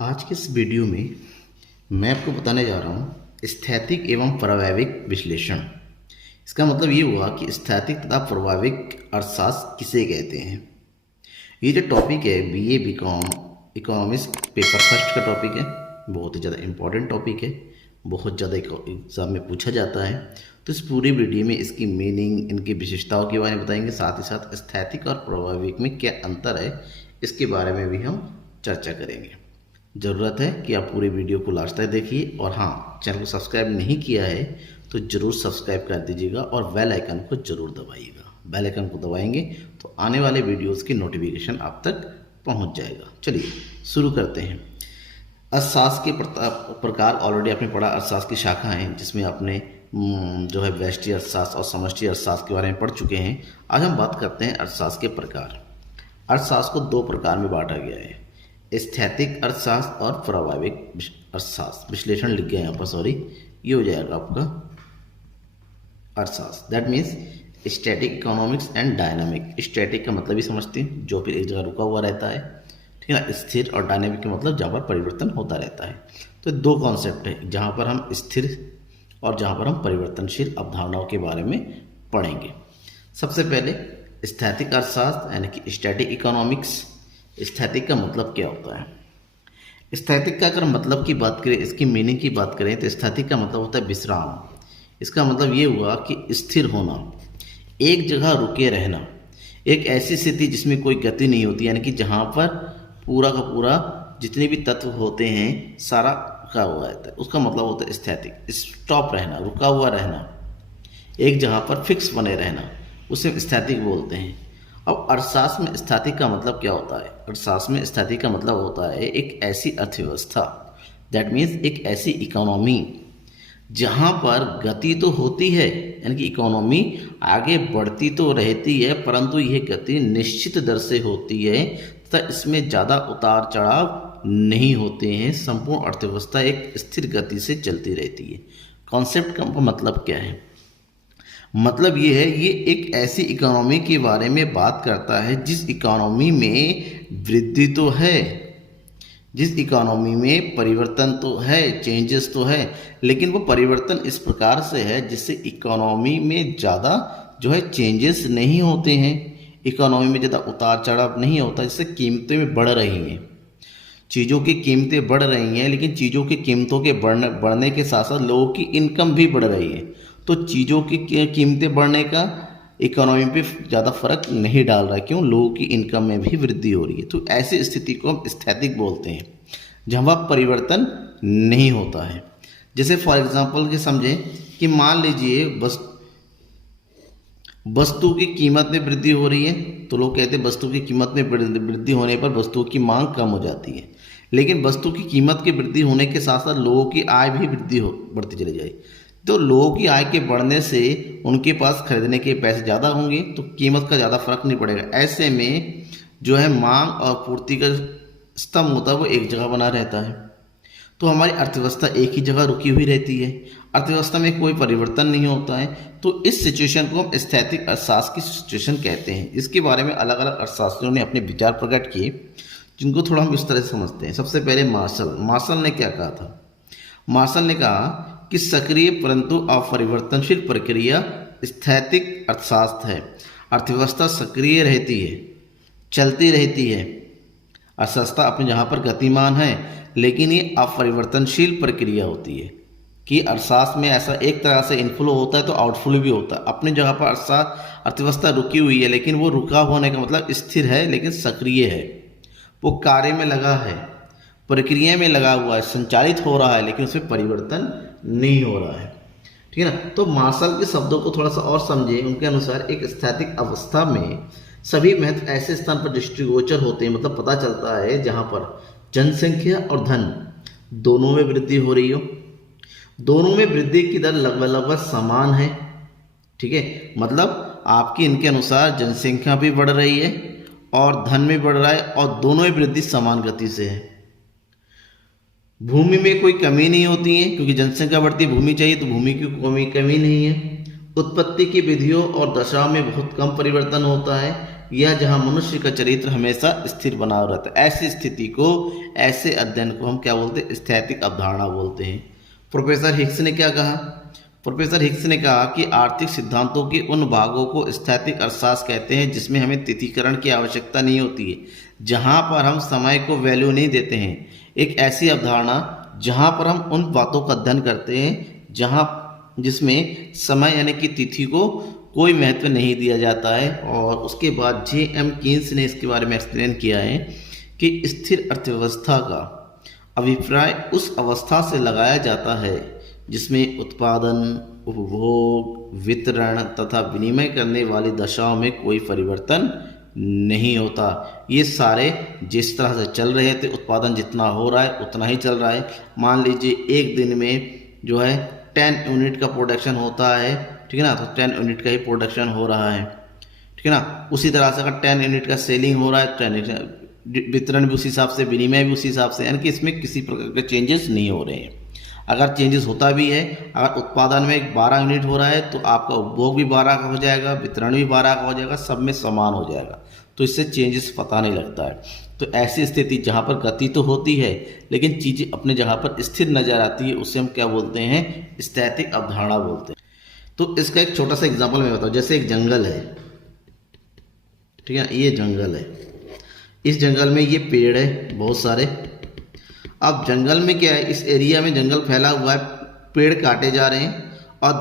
आज के इस वीडियो में मैं आपको बताने जा रहा हूँ स्थैतिक एवं प्रावैविक विश्लेषण। इसका मतलब ये हुआ कि स्थैतिक तथा प्रावैविक अर्थशास्त्र किसे कहते हैं। ये जो टॉपिक है BA BCom economics paper first का टॉपिक है, बहुत ही ज़्यादा इम्पोर्टेंट टॉपिक है, बहुत ज़्यादा एग्ज़ाम में पूछा जाता है। तो इस पूरी वीडियो में इसकी मीनिंग, इनकी विशेषताओं के बारे में बताएंगे, साथ ही साथ स्थैतिक और प्रावैविक में क्या अंतर है इसके बारे में भी हम चर्चा करेंगे। ज़रूरत है कि आप पूरी वीडियो को लास्ट तक देखिए और हाँ, चैनल को सब्सक्राइब नहीं किया है तो ज़रूर सब्सक्राइब कर दीजिएगा और बेल आइकन को ज़रूर दबाइएगा। बेल आइकन को दबाएंगे तो आने वाले वीडियोस की नोटिफिकेशन आप तक पहुंच जाएगा। चलिए शुरू करते हैं। अर्थशास्त्र के प्रकार ऑलरेडी आपने पढ़ा। अर्थशास्त्र की शाखा हैं जिसमें आपने जो है व्यष्टि अर्थशास्त्र और समष्टि अर्थशास्त्र के बारे में पढ़ चुके हैं। आज हम बात करते हैं अर्थशास्त्र के प्रकार। अर्थशास्त्र को दो प्रकार में बांटा गया है, स्थैतिक अर्थशास्त्र और प्रावैविक अर्थशास्त्र। विश्लेषण लिख गया यहाँ पर, सॉरी, ये हो जाएगा आपका अर्थशास्त्र। That means static economics and dynamic. Static का मतलब ही समझते हैं जो फिर एक जगह रुका हुआ रहता है, ठीक है ना। स्थिर और डायनामिक का मतलब जहाँ पर परिवर्तन होता रहता है। तो दो कॉन्सेप्ट है जहाँ पर हम स्थिर और जहाँ पर हम परिवर्तनशील अवधारणाओं के बारे में पढ़ेंगे। सबसे पहले स्थैतिक अर्थशास्त्र यानी कि स्टैटिक इकोनॉमिक्स। स्थैतिक का मतलब क्या होता है? स्थैतिक का अगर मतलब की बात करें, इसकी मीनिंग की बात करें तो स्थैतिक का मतलब होता है विश्राम। इसका मतलब ये हुआ कि स्थिर होना, एक जगह रुके रहना, एक ऐसी स्थिति जिसमें कोई गति नहीं होती, यानी कि जहाँ पर पूरा का पूरा जितने भी तत्व होते हैं सारा रुका हुआ रहता है, उसका मतलब होता है स्थैतिक। स्टॉप रहना, रुका हुआ रहना, एक जगह पर फिक्स बने रहना, उसे स्थैतिक बोलते हैं। अब अर्थशास्त्र में स्थैतिक का मतलब क्या होता है? अर्थशास्त्र में स्थैतिक का मतलब होता है एक ऐसी अर्थव्यवस्था, दैट मीन्स एक ऐसी इकोनॉमी जहाँ पर गति तो होती है, यानी कि इकोनॉमी आगे बढ़ती तो रहती है, परंतु यह गति निश्चित दर से होती है तथा इसमें ज़्यादा उतार चढ़ाव नहीं होते हैं। संपूर्ण अर्थव्यवस्था एक स्थिर गति से चलती रहती है। कॉन्सेप्ट का मतलब क्या है? मतलब ये है, ये एक ऐसी इकोनॉमी के बारे में बात करता है जिस इकोनॉमी में वृद्धि तो है, जिस इकोनॉमी में परिवर्तन तो है, चेंजेस तो है, लेकिन वो परिवर्तन इस प्रकार से है जिससे इकोनॉमी में ज़्यादा जो है चेंजेस नहीं होते हैं, इकोनॉमी में ज़्यादा उतार चढ़ाव नहीं होता, जिससे कीमतें भी बढ़ रही हैं। चीज़ों की कीमतें बढ़ रही हैं, लेकिन चीज़ों की कीमतों के बढ़ने के साथ साथ लोगों की इनकम भी बढ़ रही है। तो चीज़ों की कीमतें बढ़ने का इकोनॉमी पे ज़्यादा फर्क नहीं डाल रहा है। क्यों? लोगों की इनकम में भी वृद्धि हो रही है। तो ऐसी स्थिति को हम स्थैतिक बोलते हैं जहाँ वह परिवर्तन नहीं होता है। जैसे फॉर एग्जांपल के समझें कि मान लीजिए वस्तु की कीमत में वृद्धि हो रही है, तो लोग कहते हैं वस्तु की कीमत में वृद्धि होने पर वस्तुओं की मांग कम हो जाती है, लेकिन वस्तु की कीमत की वृद्धि होने के साथ साथ लोगों की आय भी बढ़ती चली जाए। तो लोगों की आय के बढ़ने से उनके पास खरीदने के पैसे ज़्यादा होंगे तो कीमत का ज़्यादा फर्क नहीं पड़ेगा। ऐसे में जो है मांग और पूर्ति का स्तंभ होता है वो एक जगह बना रहता है। तो हमारी अर्थव्यवस्था एक ही जगह रुकी हुई रहती है, अर्थव्यवस्था में कोई परिवर्तन नहीं होता है। तो इस सिचुएशन को हम स्थैतिक अर्थशास्त्र की सिचुएशन कहते हैं। इसके बारे में अलग अलग अर्थशास्त्रियों ने अपने विचार प्रकट किए, जिनको थोड़ा हम इस तरह से समझते हैं। सबसे पहले मार्शल ने क्या कहा था? मार्शल ने कहा कि सक्रिय परंतु अपरिवर्तनशील प्रक्रिया स्थैतिक अर्थशास्त्र है। अर्थव्यवस्था सक्रिय रहती है, चलती रहती है, अर्थव्यवस्था अपनी जहाँ पर गतिमान है, लेकिन ये अपरिवर्तनशील प्रक्रिया होती है कि अर्थशास्त्र में ऐसा एक तरह से इनफ्लो होता है तो आउटफ्लो भी होता है। अपनी जगह पर अर्थव्यवस्था रुकी हुई है, लेकिन वो रुका होने का मतलब स्थिर है लेकिन सक्रिय है, वो कार्य में लगा है, प्रक्रिया में लगा हुआ है, संचालित हो रहा है, लेकिन उसमें परिवर्तन नहीं हो रहा है, ठीक है ना। तो मार्शल के शब्दों को थोड़ा सा और समझें। उनके अनुसार एक स्थैतिक अवस्था में सभी महत्व ऐसे स्थान पर दृष्टिगोचर होते हैं, मतलब पता चलता है जहां पर जनसंख्या और धन दोनों में वृद्धि हो रही हो, दोनों में वृद्धि की दर लगभग समान है, ठीक है। मतलब आपकी इनके अनुसार जनसंख्या भी बढ़ रही है और धन भी बढ़ रहा है और दोनों में वृद्धि समान गति से है। भूमि में कोई कमी नहीं होती है, क्योंकि जनसंख्या बढ़ती है, भूमि चाहिए, तो भूमि की कमी नहीं है। उत्पत्ति की विधियों और दशाओं में बहुत कम परिवर्तन होता है, या जहाँ मनुष्य का चरित्र हमेशा स्थिर बना रहता है। ऐसी स्थिति को, ऐसे अध्ययन को हम क्या बोलते हैं? स्थैतिक अवधारणा बोलते हैं। प्रोफेसर हिक्स ने क्या कहा? प्रोफेसर हिक्स ने कहा कि आर्थिक सिद्धांतों के उन भागों को स्थैतिक अर्थशास्त्र कहते हैं जिसमें हमें तिथिकरण की आवश्यकता नहीं होती है, जहाँ पर हम समय को वैल्यू नहीं देते हैं। एक ऐसी अवधारणा जहाँ पर हम उन बातों का अध्ययन करते हैं जिसमें समय यानी कि तिथि को कोई महत्व नहीं दिया जाता है। और उसके बाद J.M. कीन्स ने इसके बारे में एक्सप्लेन किया है कि स्थिर अर्थव्यवस्था का अभिप्राय उस अवस्था से लगाया जाता है जिसमें उत्पादन, उपभोग, वितरण तथा विनिमय करने वाली दशाओं में कोई परिवर्तन नहीं होता। ये सारे जिस तरह से चल रहे थे, उत्पादन जितना हो रहा है उतना ही चल रहा है। मान लीजिए एक दिन में जो है 10 यूनिट का प्रोडक्शन होता है, ठीक है ना, तो 10 यूनिट का ही प्रोडक्शन हो रहा है, ठीक है ना। उसी तरह से अगर 10 यूनिट का सेलिंग हो रहा है, 10 वितरण भी उसी हिसाब से, विनिमय भी उसी हिसाब से, यानी कि इसमें किसी प्रकार के चेंजेस नहीं हो रहे हैं। अगर चेंजेस होता भी है, अगर उत्पादन में 12 यूनिट हो रहा है तो आपका उपभोग भी 12 का हो जाएगा, वितरण भी 12 का हो जाएगा, सब में समान हो जाएगा, तो इससे चेंजेस पता नहीं लगता है। तो ऐसी स्थिति जहाँ पर गति तो होती है लेकिन चीज़ें अपने जगह पर स्थिर नजर आती है, उससे हम क्या बोलते हैं? स्थैतिक अवधारणा बोलते हैं। तो इसका एक छोटा सा एग्जाम्पल मैं बताऊँ। जैसे एक जंगल है, ठीक है, ये जंगल है, इस जंगल में ये पेड़ है बहुत सारे। अब जंगल में क्या है, इस एरिया में जंगल फैला हुआ है, पेड़ काटे जा रहे हैं, और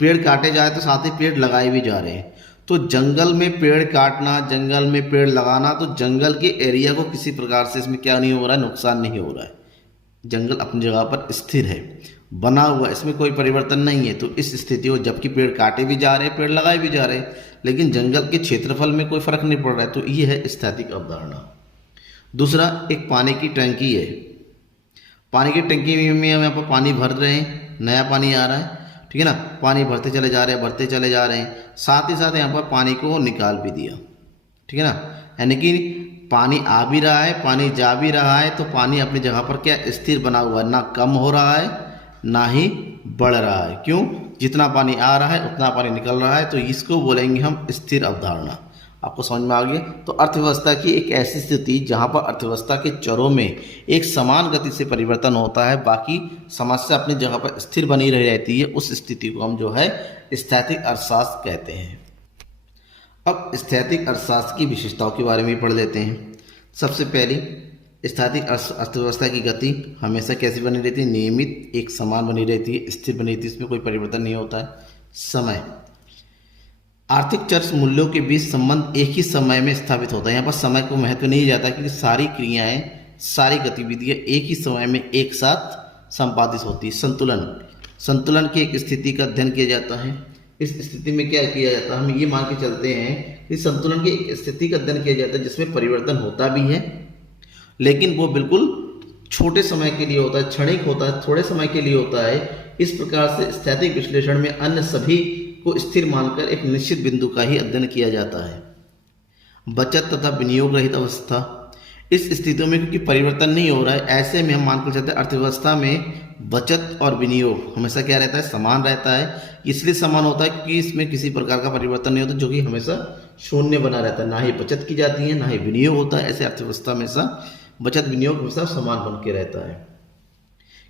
पेड़ काटे जा रहे हैं तो साथ ही पेड़ लगाए भी जा रहे हैं। तो जंगल में पेड़ काटना, जंगल में पेड़ लगाना, तो जंगल के एरिया को किसी प्रकार से इसमें क्या नहीं हो रहा है? नुकसान नहीं हो रहा है। जंगल अपनी जगह पर स्थिर है, बना हुआ, इसमें कोई परिवर्तन नहीं है। तो इस स्थिति को, जबकि पेड़ काटे भी जा रहे हैं, पेड़ लगाए भी जा रहे हैं, लेकिन जंगल के क्षेत्रफल में कोई फर्क नहीं पड़ रहा है, तो ये है स्थैतिक अवधारणा। दूसरा, एक पानी की टंकी है। पानी की टंकी में हम यहाँ पर पानी भर रहे हैं, नया पानी आ रहा है, ठीक है ना, पानी भरते चले जा रहे हैं, भरते चले जा रहे हैं, साथ ही साथ यहाँ पर पानी को निकाल भी दिया, ठीक है ना, यानी कि पानी आ भी रहा है, पानी जा भी रहा है, तो पानी अपनी जगह पर क्या स्थिर बना हुआ है, ना कम हो रहा है ना ही बढ़ रहा है। क्यों? जितना पानी आ रहा है उतना पानी निकल रहा है, तो इसको बोलेंगे हम स्थिर अवधारणा। आपको समझ में आ गया? तो अर्थव्यवस्था की एक ऐसी स्थिति जहां पर अर्थव्यवस्था के चरों में एक समान गति से परिवर्तन होता है, बाकी समस्या अपनी जगह पर स्थिर बनी रह रहती है, उस स्थिति को हम जो है स्थैतिक अर्थशास्त्र कहते हैं। अब स्थैतिक अर्थशास्त्र की विशेषताओं के बारे में पढ़ लेते हैं। सबसे पहली, स्थैतिक अर्थव्यवस्था की गति हमेशा कैसी बनी रहती है? नियमित, एक समान बनी रहती है, स्थिर बनी रहती है, इसमें कोई परिवर्तन नहीं होता है। समय, आर्थिक चर मूल्यों के बीच संबंध एक ही समय में स्थापित होता है। यहाँ पर समय को महत्व नहीं जाता क्योंकि सारी क्रियाएं, सारी गतिविधियां एक ही समय में एक साथ संपादित होती है। संतुलन, संतुलन की एक स्थिति का अध्ययन किया जाता है। इस स्थिति में क्या किया जाता है? हम ये मान के चलते हैं कि संतुलन की एक स्थिति का अध्ययन किया जाता है जिसमें परिवर्तन होता भी है, लेकिन वो बिल्कुल छोटे समय के लिए होता है, क्षणिक होता है, थोड़े समय के लिए होता है। इस प्रकार से स्थैतिक विश्लेषण में अन्य सभी को स्थिर मानकर एक निश्चित बिंदु का ही अध्ययन किया जाता है। बचत तथा विनियोग रहित अवस्था, इस स्थितियों में क्योंकि परिवर्तन नहीं हो रहा है, ऐसे में हम मानकर चलते हैं अर्थव्यवस्था में बचत और विनियोग हमेशा क्या रहता है? समान रहता है। इसलिए समान होता है क्योंकि इसमें किसी प्रकार का परिवर्तन नहीं होता, जो कि हमेशा शून्य बना रहता है। ना ही बचत की जाती है, ना ही विनियोग होता है। ऐसे अर्थव्यवस्था हमेशा बचत विनियोग हमेशा समान बन के रहता है,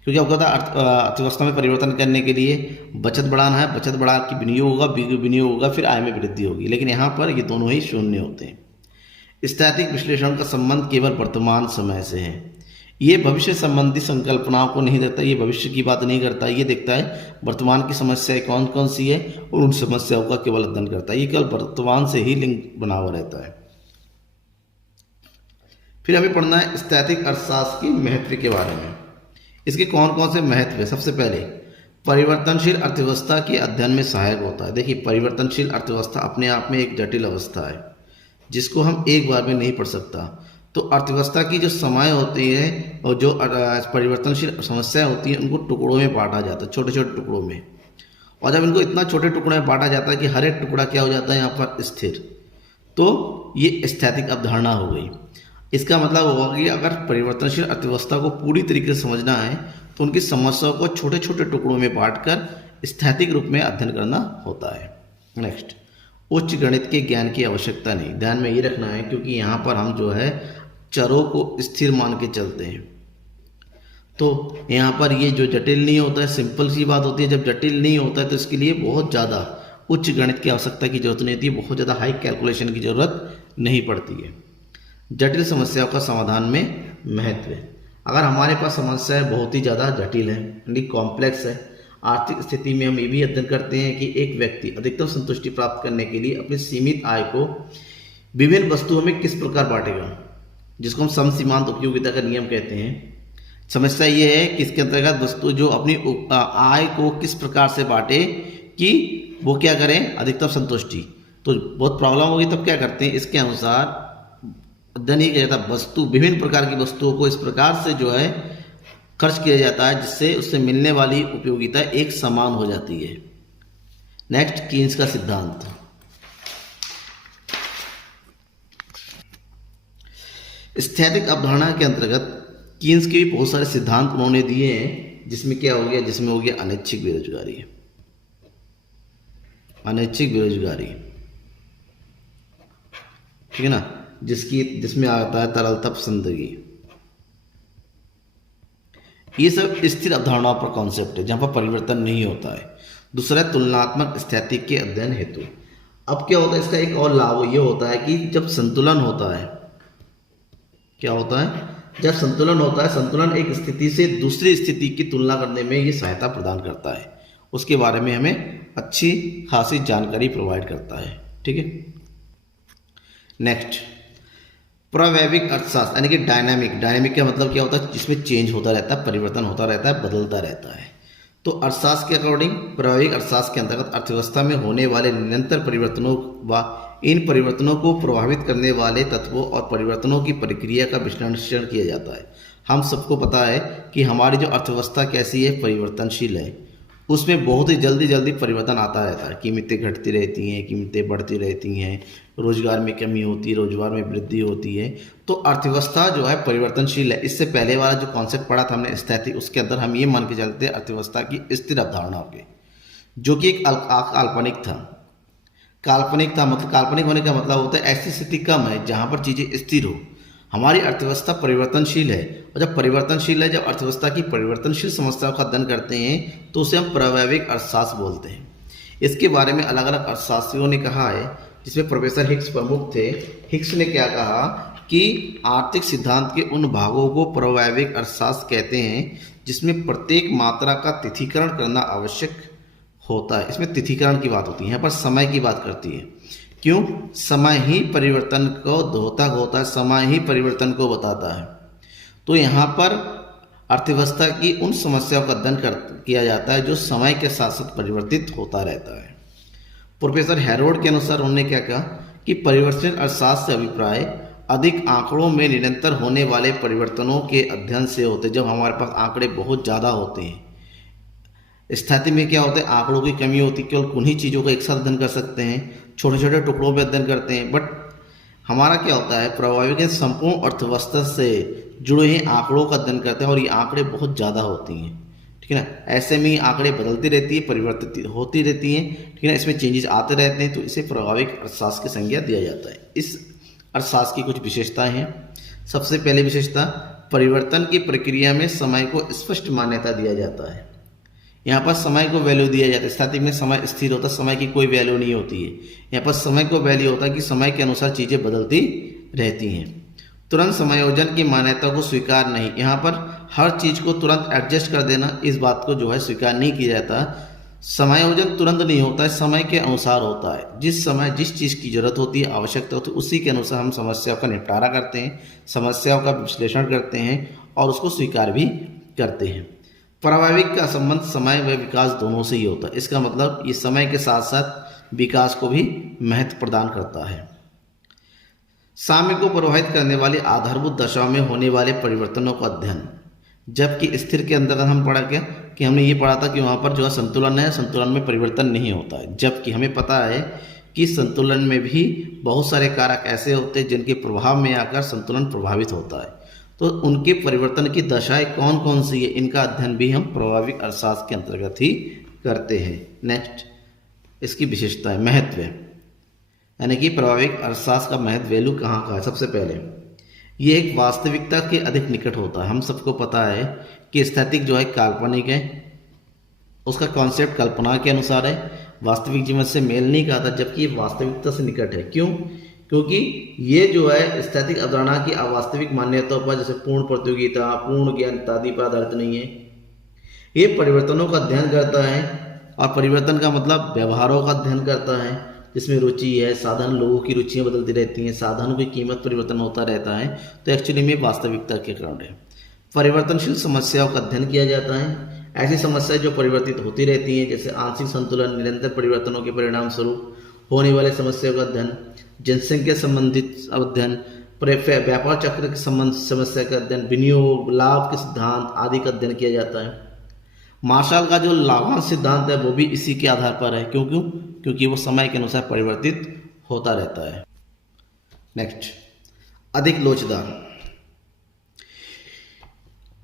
क्योंकि आपको पता है अर्थव्यवस्था में परिवर्तन करने के लिए बचत बढ़ाना है, बचत बढ़ा के विनियोग होगा, विनियोग होगा, फिर आय में वृद्धि होगी, लेकिन यहाँ पर ये दोनों ही शून्य होते हैं। स्थैतिक विश्लेषण का संबंध केवल वर्तमान समय से है। ये भविष्य संबंधी संकल्पनाओं को नहीं देखता, ये भविष्य की बात नहीं करता, ये देखता है वर्तमान की समस्याएं कौन कौन सी है और उन समस्याओं का केवल अध्ययन करता है। ये केवल वर्तमान से ही लिंक बना हुआ रहता है। फिर हमें पढ़ना है स्थैतिक अर्थशास्त्र के महत्व के बारे में। इसके कौन कौन से महत्व है? सबसे पहले, परिवर्तनशील अर्थव्यवस्था के अध्ययन में सहायक होता है। देखिए, परिवर्तनशील अर्थव्यवस्था अपने आप में एक जटिल अवस्था है जिसको हम एक बार में नहीं पढ़ सकता। तो अर्थव्यवस्था की जो समय होती है और जो परिवर्तनशील समस्याएं होती हैं उनको टुकड़ों में बांटा जाता है, छोटे छोटे टुकड़ों में। और जब इनको इतना छोटे टुकड़ों में बांटा जाता है कि हर एक टुकड़ा क्या हो जाता है यहाँ पर स्थिर, तो ये स्थैतिक अवधारणा हो गई। इसका मतलब होगा कि अगर परिवर्तनशील अर्थव्यवस्था को पूरी तरीके से समझना है तो उनकी समस्याओं को छोटे छोटे टुकड़ों में बांटकर स्थैतिक रूप में अध्ययन करना होता है। नेक्स्ट, उच्च गणित के ज्ञान की आवश्यकता नहीं। ध्यान में ये रखना है क्योंकि यहाँ पर हम जो है चरों को स्थिर मान के चलते हैं, तो यहाँ पर ये जो जटिल नहीं होता है, सिंपल सी बात होती है। जब जटिल नहीं होता है तो इसके लिए बहुत ज़्यादा उच्च गणित की आवश्यकता की जरूरत नहीं होती है, बहुत ज़्यादा हाई कैलकुलेशन की ज़रूरत नहीं पड़ती है। जटिल समस्याओं का समाधान में महत्व है। अगर हमारे पास समस्या है बहुत ही ज़्यादा जटिल है यानी कॉम्प्लेक्स है, आर्थिक स्थिति में हम ये भी अध्ययन करते हैं कि एक व्यक्ति अधिकतम संतुष्टि प्राप्त करने के लिए अपनी सीमित आय को विभिन्न वस्तुओं में किस प्रकार बांटेगा, जिसको हम सम सीमांत उपयोगिता का नियम कहते हैं। समस्या ये है कि इसके अंतर्गत वस्तु जो अपनी आय को किस प्रकार से बांटे कि वो क्या करें, अधिकतम संतुष्टि। तो बहुत प्रॉब्लम होगी, तब क्या करते हैं, इसके अनुसार अध्ययन ही किया जाता है। वस्तु विभिन्न प्रकार की वस्तुओं को इस प्रकार से जो है खर्च किया जाता है जिससे उससे मिलने वाली उपयोगिता एक समान हो जाती है। नेक्स्ट, कीन्स का सिद्धांत। स्थैतिक अवधारणा के अंतर्गत कीन्स के भी बहुत सारे सिद्धांत उन्होंने दिए हैं, जिसमें क्या हो गया, जिसमें हो गया अनैच्छिक बेरोजगारी। अनैच्छिक बेरोजगारी, ठीक है ना, जिसमें आता है तरलता पसंदगी। ये सब स्थिर अवधारणाओं पर कॉन्सेप्ट है जहां पर परिवर्तन नहीं होता है। दूसरा है तुलनात्मक स्थैतिक के अध्ययन हेतु। अब क्या होता है, इसका एक और लाभ ये होता है कि जब संतुलन होता है, क्या होता है, जब संतुलन होता है, संतुलन एक स्थिति से दूसरी स्थिति की तुलना करने में ये सहायता प्रदान करता है, उसके बारे में हमें अच्छी खासी जानकारी प्रोवाइड करता है। ठीक है। नेक्स्ट, प्रावैविक अर्थशास्त्र यानी कि डायनामिक का मतलब क्या होता है, जिसमें चेंज होता रहता है, परिवर्तन होता रहता है, बदलता रहता है। तो अर्थशास्त्र के अकॉर्डिंग प्रावैविक अर्थशास्त्र के अंतर्गत अर्थव्यवस्था में होने वाले निरंतर परिवर्तनों व इन परिवर्तनों को प्रभावित करने वाले तत्वों और परिवर्तनों की प्रक्रिया का विश्लेषण किया जाता है। हम सबको पता है कि हमारी जो अर्थव्यवस्था कैसी है, परिवर्तनशील है, उसमें बहुत ही जल्दी परिवर्तन आता रहता है। कीमतें घटती रहती हैं, कीमतें बढ़ती रहती हैं, रोजगार में कमी होती है, रोजगार में वृद्धि होती है। तो अर्थव्यवस्था जो है परिवर्तनशील है। इससे पहले वाला जो कॉन्सेप्ट पढ़ा था हमने स्थैतिक, उसके अंदर हम ये मान के चलते हैं अर्थव्यवस्था की स्थिर अवधारणा के, जो कि एक काल्पनिक था। मतलब काल्पनिक होने का मतलब होता है ऐसी स्थिति कम है जहाँ पर चीज़ें स्थिर हो। हमारी अर्थव्यवस्था परिवर्तनशील है, और जब परिवर्तनशील है, जब अर्थव्यवस्था की परिवर्तनशील समस्याओं का अध्ययन करते हैं तो उसे हम प्रावैविक अर्थशास्त्र बोलते हैं। इसके बारे में अलग अलग अर्थशास्त्रियों ने कहा है, जिसमें प्रोफेसर हिक्स प्रमुख थे। हिक्स ने क्या कहा कि आर्थिक सिद्धांत के उन भागों को प्रावैविक अर्थशास्त्र कहते हैं जिसमें प्रत्येक मात्रा का तिथिकरण करना आवश्यक होता है। इसमें तिथिकरण की बात होती है, यहाँ पर समय की बात करती है। क्यों? समय ही परिवर्तन को होता है, समय ही परिवर्तन को बताता है। तो यहाँ पर अर्थव्यवस्था की उन समस्याओं का अध्ययन किया जाता है जो समय के साथ साथ परिवर्तित होता रहता है। प्रोफेसर हैरोल्ड के अनुसार उन्होंने क्या कहा कि परिवर्तनशील अर्थशास्त्र से अभिप्राय अधिक आंकड़ों में निरंतर होने वाले परिवर्तनों के अध्ययन से होते। जब हमारे पास आंकड़े बहुत ज़्यादा होते हैं, स्थिति में क्या होता है, आंकड़ों की कमी होती है, केवल उन्हीं चीज़ों का एक साथ अध्ययन कर सकते हैं, छोटे छोटे टुकड़ों में अध्ययन करते हैं। बट हमारा क्या होता है, प्रावैविक संपूर्ण अर्थव्यवस्था से जुड़े ही आंकड़ों का अध्ययन करते हैं, और ये आंकड़े बहुत ज़्यादा होती हैं। ठीक है ना, ऐसे में आंकड़े बदलती रहती है, परिवर्तित होती रहती हैं। ठीक है ना, इसमें चेंजेस आते रहते हैं, तो इसे प्रावैविक अर्थशास्त्र की संज्ञा दिया जाता है। इस अर्थशास्त्र की कुछ विशेषताएं हैं। सबसे पहले विशेषता, परिवर्तन की प्रक्रिया में समय को स्पष्ट मान्यता दिया जाता है। यहाँ पर समय को वैल्यू दिया जाता है। स्थिति में समय स्थिर होता है, समय की कोई वैल्यू नहीं होती है। यहाँ पर समय को वैल्यू होता है कि समय के अनुसार चीज़ें बदलती रहती हैं। तुरंत समायोजन की मान्यता को स्वीकार नहीं, यहाँ पर हर चीज़ को तुरंत एडजस्ट कर देना, इस बात को जो है स्वीकार नहीं किया जाता। समायोजन तुरंत नहीं होता है, समय के अनुसार होता है। जिस समय जिस चीज़ की जरूरत होती है, आवश्यकता होती है, उसी के अनुसार हम समस्याओं का निपटारा करते हैं, समस्याओं का विश्लेषण करते हैं और उसको स्वीकार भी करते हैं। प्रावैविक का संबंध समय व विकास दोनों से ही होता है। इसका मतलब ये समय के साथ साथ विकास को भी महत्व प्रदान करता है। साम्य को प्रभावित करने वाली आधारभूत दशाओं में होने वाले परिवर्तनों का अध्ययन। जबकि स्थिर के अंदर हम पढ़ा क्या कि हमने ये पढ़ा था कि वहाँ पर जो है संतुलन है, संतुलन में परिवर्तन नहीं होता है। जबकि हमें पता है कि संतुलन में भी बहुत सारे कारक ऐसे होते हैं जिनके प्रभाव में आकर संतुलन प्रभावित होता है। तो उनके परिवर्तन की दशाएं कौन कौन सी है, इनका अध्ययन भी हम प्रावैविक अर्थशास्त्र के अंतर्गत ही करते हैं। नेक्स्ट, इसकी विशेषताएं, महत्व है। यानी कि प्रभाविक अर्थशास्त्र का महत्व वैल्यू कहाँ का है। सबसे पहले ये एक वास्तविकता के अधिक निकट होता है। हम सबको पता है कि स्थैतिक जो है काल्पनिक है, उसका कॉन्सेप्ट कल्पना के अनुसार है, वास्तविक जीवन से मेल नहीं खाता, जबकि ये वास्तविकता से निकट है। क्यों? क्योंकि ये जो है स्थैतिक अवधारणा की अवास्तविक मान्यताओं पर जैसे पूर्ण प्रतियोगिता, पूर्ण ज्ञान इत्यादि पर आधारित नहीं है। ये परिवर्तनों का अध्ययन करता है, और परिवर्तन का मतलब व्यवहारों का अध्ययन करता है, जिसमें रुचि है, साधन, लोगों की रुचियाँ बदलती रहती हैं, साधनों की कीमत परिवर्तन होता रहता है। तो एक्चुअली में वास्तविकता के कारण है। परिवर्तनशील समस्याओं का अध्ययन किया जाता है। ऐसी समस्याएं जो परिवर्तित होती रहती हैं, जैसे आंशिक संतुलन, निरंतर परिवर्तनों के परिणाम स्वरूप होने वाले समस्याओं का अध्ययन, जनसंख्या संबंधित अध्ययन, व्यापार चक्र के संबंध समस्या का अध्ययन, विनियोग, लाभ के सिद्धांत आदि का अध्ययन किया जाता है। मार्शल का जो लाभांश सिद्धांत है वो भी इसी के आधार पर है। क्योंकि वो समय के अनुसार परिवर्तित होता रहता है। नेक्स्ट, अधिक लोचदार।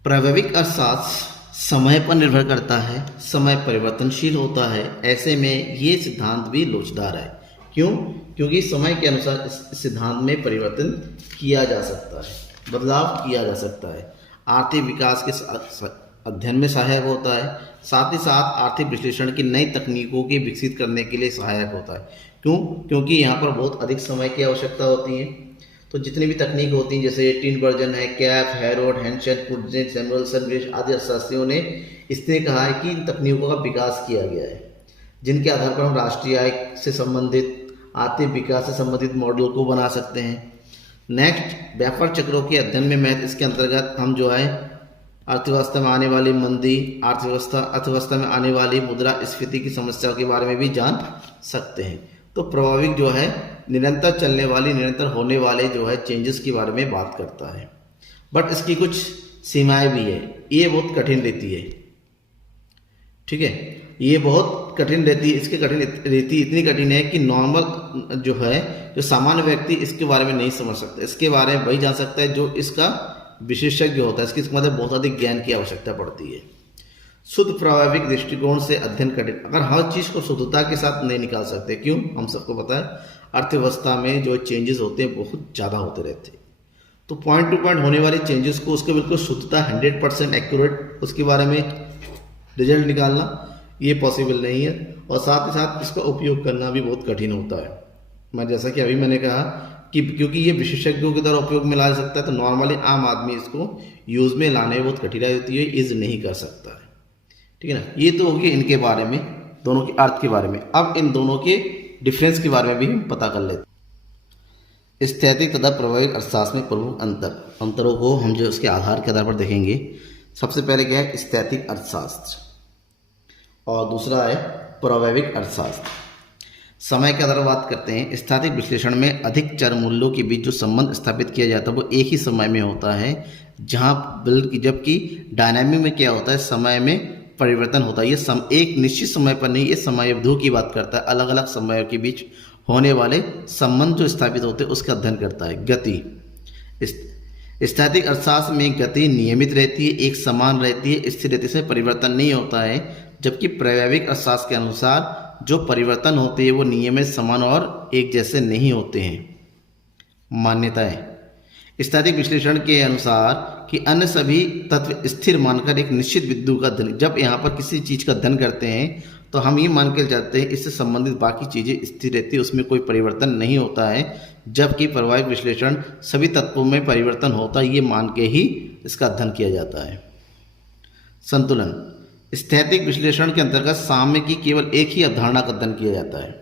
प्रायोगिक अर्थशास्त्र समय पर निर्भर करता है, समय परिवर्तनशील होता है। ऐसे में ये सिद्धांत भी लोचदार है। क्यों? क्योंकि समय के अनुसार इस सिद्धांत में परिवर्तन किया जा सकता है, बदलाव किया जा सकता है। आर्थिक विकास के अध्ययन में सहायक होता है, साथ ही साथ आर्थिक विश्लेषण की नई तकनीकों की विकसित करने के लिए सहायक होता है। क्यों? क्योंकि यहाँ पर बहुत अधिक समय की आवश्यकता होती है। तो जितनी भी तकनीक होती हैं, जैसे टीन वर्जन है, कैप, हैरोड, हैंशन, पुडजेन, सैमुअलसन, ब्रिश आदि अर्थशास्त्रियों ने इसने कहा है कि इन तकनीकों का विकास किया गया है, जिनके आधार पर हम राष्ट्रीय आय से संबंधित, आर्थिक विकास से संबंधित मॉडल को बना सकते हैं। नेक्स्ट, व्यापार चक्रों के अध्ययन में महत्व। इसके अंतर्गत हम जो है अर्थव्यवस्था में आने वाली मंदी, अर्थव्यवस्था में आने वाली मुद्रास्फीति की समस्याओं के बारे में भी जान सकते हैं। तो प्रभाविक जो है निरंतर चलने वाली, निरंतर होने वाले जो है चेंजेस के बारे में बात करता है। बट इसकी कुछ सीमाएं भी है। ये बहुत कठिन रहती है। ठीक है, ये बहुत कठिन रहती है। इसके कठिन रहती इतनी कठिन है कि नॉर्मल जो है, जो सामान्य व्यक्ति इसके बारे में नहीं समझ सकता। इसके बारे में वही जान सकता है जो इसका विशेषज्ञ होता है। इसकी मतलब बहुत अधिक ज्ञान की आवश्यकता पड़ती है। शुद्ध प्रायोगिक दृष्टिकोण से अध्ययन कठिन। अगर हर चीज़ को शुद्धता के साथ नहीं निकाल सकते। क्यों? हम सबको पता है अर्थव्यवस्था में जो चेंजेस होते हैं बहुत ज़्यादा होते रहते हैं। तो पॉइंट टू पॉइंट होने वाले चेंजेस को उसके बिल्कुल शुद्धता 100% एक्यूरेट उसके बारे में रिजल्ट निकालना ये पॉसिबल नहीं है। और साथ ही साथ इसका उपयोग करना भी बहुत कठिन होता है। मैं जैसा कि अभी मैंने कहा कि क्योंकि ये विशेषज्ञों की तरह उपयोग में ला सकता है, तो नॉर्मली आम आदमी इसको यूज़ में लाने में बहुत कठिनाई होती है, यूज नहीं कर सकता है। ठीक है ना। ये तो होगी इनके बारे में, दोनों के अर्थ के बारे में। अब इन दोनों के डिफरेंस के बारे में भी हम पता कर लेते हैं। स्थैतिक तथा प्रायोगिक अर्थशास्त्र में प्रमुख अंतरों को हम जो उसके आधार के आधार पर देखेंगे। सबसे पहले क्या है? स्थैतिक अर्थशास्त्र, और दूसरा है प्रायोगिक अर्थशास्त्र। समय के आधार पर बात करते हैं। स्थैतिक विश्लेषण में अधिक चर मूल्यों के बीच जो संबंध स्थापित किया जाता है वो एक ही समय में होता है, जबकि डायनामिक में क्या होता है? समय में परिवर्तन होता है। ये एक निश्चित समय पर नहीं, ये समय अवधि की बात करता है। अलग अलग समयों के बीच होने वाले संबंध जो स्थापित होते हैं उसका अध्ययन करता है। गति। स्थैतिक अर्थशास्त्र में गति नियमित रहती है, एक समान रहती है, स्थिर रहती है, इसमें परिवर्तन नहीं होता है। जबकि प्रायोगिक अर्थशास्त्र के अनुसार जो परिवर्तन होते हैं वो नियमित, समान और एक जैसे नहीं होते हैं। मान्यताएं। स्थैतिक विश्लेषण के अनुसार कि अन्य सभी तत्व स्थिर मानकर एक निश्चित बिंदु का अध्ययन, जब यहाँ पर किसी चीज़ का अध्ययन करते हैं तो हम ये मान के चलते हैं इससे संबंधित बाकी चीज़ें स्थिर रहती है, उसमें कोई परिवर्तन नहीं होता है। जबकि प्रायोगिक विश्लेषण सभी तत्वों में परिवर्तन होता है, ये मान के ही इसका अध्ययन किया जाता है। संतुलन। स्थैतिक विश्लेषण के अंतर्गत साम्य की केवल एक ही अवधारणा का अध्ययन किया जाता है।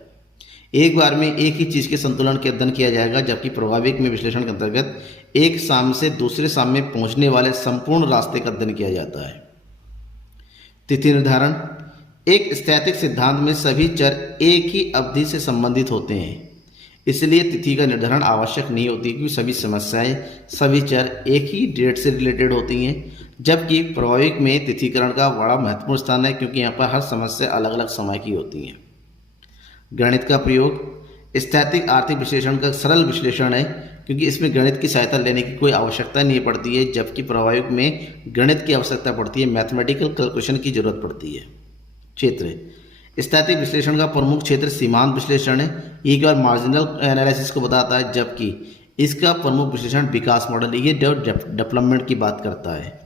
एक बार में एक ही चीज़ के संतुलन के अध्ययन किया जाएगा, जबकि प्रायोगिक में विश्लेषण के अंतर्गत एक साम्य से दूसरे साम्य में पहुंचने वाले संपूर्ण रास्ते का अध्ययन किया जाता है। तिथि निर्धारण। एक स्थैतिक सिद्धांत में सभी चर एक ही अवधि से संबंधित होते हैं, इसलिए तिथि का निर्धारण आवश्यक नहीं होती, क्योंकि सभी समस्याएं, सभी चर एक ही डेट से रिलेटेड होती हैं। जबकि प्रायोगिक में तिथिकरण का बड़ा महत्वपूर्ण स्थान है, क्योंकि यहाँ पर हर समस्या अलग अलग समय की होती हैं। गणित का प्रयोग। स्थैतिक आर्थिक विश्लेषण का सरल विश्लेषण है, क्योंकि इसमें गणित की सहायता लेने की कोई आवश्यकता नहीं पड़ती है, जबकि प्रायोगिक में गणित की आवश्यकता पड़ती है, मैथमेटिकल कैलकुलेशन की जरूरत पड़ती है। क्षेत्र। स्थैतिक विश्लेषण का प्रमुख क्षेत्र सीमांत विश्लेषण है, ये केवल मार्जिनल एनालिसिस को बताता है, जबकि इसका प्रमुख विश्लेषण विकास मॉडल ये डेवलपमेंट की बात करता है।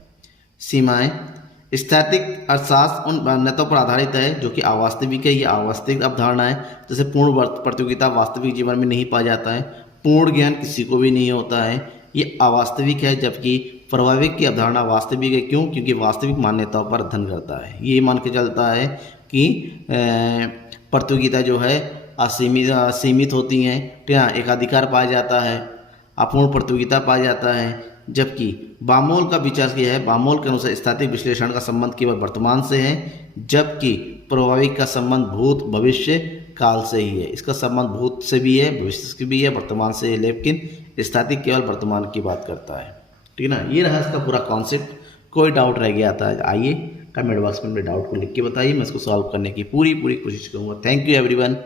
सीमाएं स्थैतिक अर्थशास्त्र उन मान्यताओं पर आधारित है जो कि अवास्तविक है। ये अवास्तविक अवधारणा है, जैसे पूर्ण प्रतियोगिता वास्तविक जीवन में नहीं पाया जाता है, पूर्ण ज्ञान किसी को भी नहीं होता है, ये अवास्तविक है। जबकि प्रभाविक की अवधारणा वास्तविक है। क्यों? क्योंकि वास्तविक मान्यताओं पर अध्ययन करता है। ये मान के चलता है कि प्रतियोगिता जो है सीमित होती हैं, ठीक है, एकाधिकार पाया जाता है, अपूर्ण प्रतियोगिता पाया जाता है। जबकि बामोल का विचार यह है, बामोल के अनुसार स्थैतिक विश्लेषण का संबंध केवल वर्तमान से है, जबकि प्रभाविक का संबंध भूत भविष्य काल से ही है। इसका संबंध भूत से भी है, भविष्य से भी है, वर्तमान से है, लेकिन स्थैतिक केवल वर्तमान की बात करता है। ठीक है ना, ये रहा इसका पूरा कॉन्सेप्ट। कोई डाउट रह गया था आइए कमेंट बॉक्स में अपने डाउट को लिख के बताइए, मैं इसको सॉल्व करने की पूरी कोशिश करूँगा। Thank you everyone.